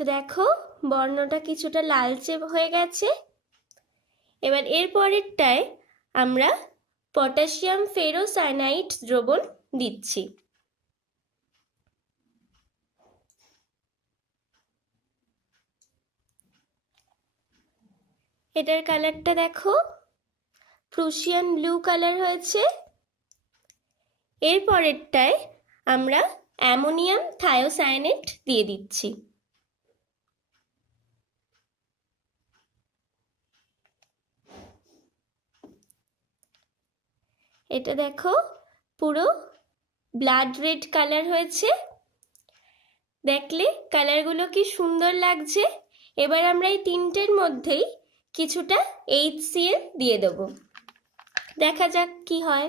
তো দেখো বর্ণটা কিছুটা লালচে হয়ে গেছে। এবার এর পরেরটায় আমরা পটাশিয়াম ফেরোসায়ানাইড দ্রবণ দিচ্ছি। এটার কালারটা দেখো প্রুশিয়ান ব্লু কালার হয়েছে। এর পরেরটায় আমরা অ্যামোনিয়াম থায়োসায়ানেট দিয়ে দিচ্ছি। এটা দেখো পুরো ব্লাড রেড কালার হয়েছে। দেখলে কালারগুলো কি সুন্দর লাগছে। এবার আমরা এই তিনটের মধ্যেই কিছুটা HCl দিয়ে দেব, দেখা যাক কি হয়।